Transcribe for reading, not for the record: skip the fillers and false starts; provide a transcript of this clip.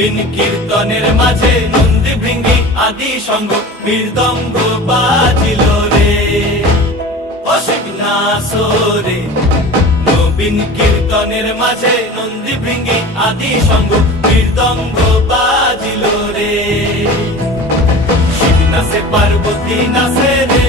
নবীন কীর্তনের মাঝে নন্দী ভৃঙ্গি আদি সঙ্গ মৃদঙ্গ বাজিল রে অসিক নাসরে। নবীন কীর্তনের মাঝে নন্দী ভৃঙ্গি আদি সঙ্গ মৃদঙ্গ বাজিল রে। শিব নাচে পার্বতী নাচে রে